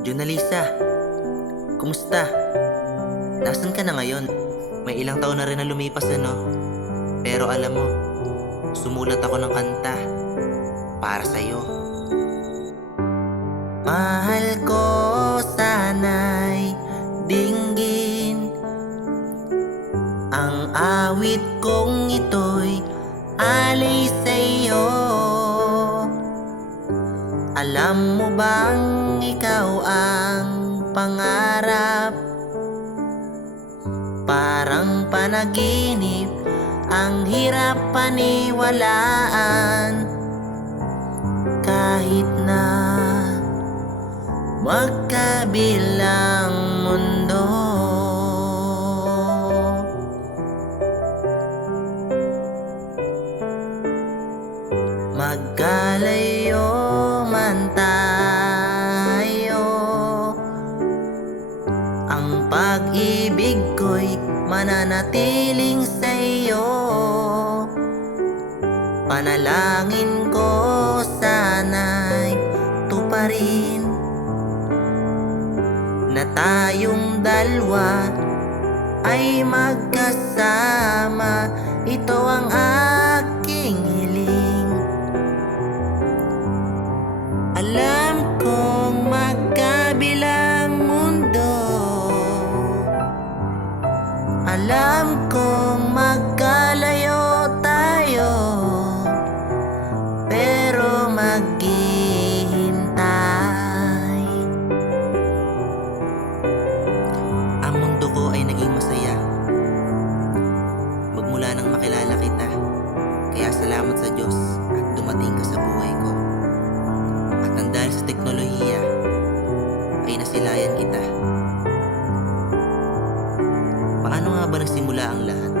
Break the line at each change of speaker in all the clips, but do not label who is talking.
Junalisa, kumusta? Nasaan ka na ngayon? May ilang taon na rin na lumipas ano? Pero alam mo, sumulat ako ng kanta para sa'yo. Mahal ko sana'y dinggin Ang awit kong ito'y alay sa'yo Alam mo bang ikaw ang pangarap? Parang panaginip Ang hirap paniwalaan. Kahit na Magkabilang mundo. Magkalayo mananatiling sa'yo. Panalangin ko sana'y tuparin Na tayong dalawa ay magkasama. Ito ang Alam kong nagsimula ang lahat?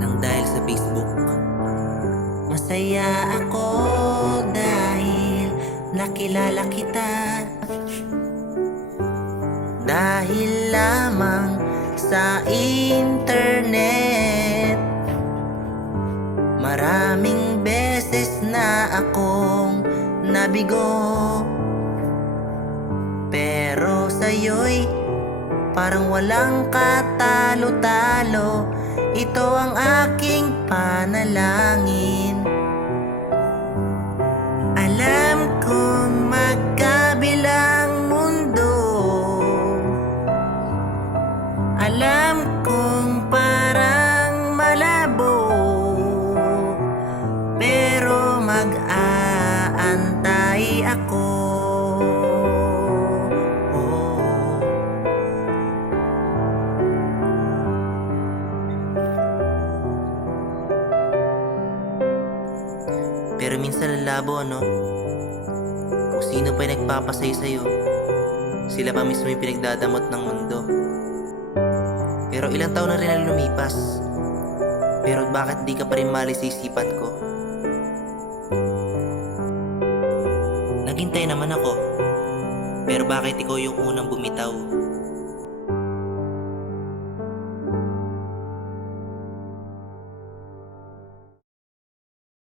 Nang dahil sa Facebook. Masaya ako dahil nakilala kita. Dahil lamang sa internet. Maraming beses na akong nabigo. Pero sa'yo'y parang walang katalo-talo. Ito ang aking panalangin. Alam kong magkabilang mundo. Alam kong parang malabo. Pero mag-aantay ako Minsan lalabo ano Kung sino pa yung nagpapasay sa'yo Sila pa mismo yung pinagdadamot ng mundo Pero ilang taon na rin na lumipas Pero bakit di ka pa rin mali sa isipan ko? Naghintay naman ako Pero bakit ikaw yung unang bumitaw?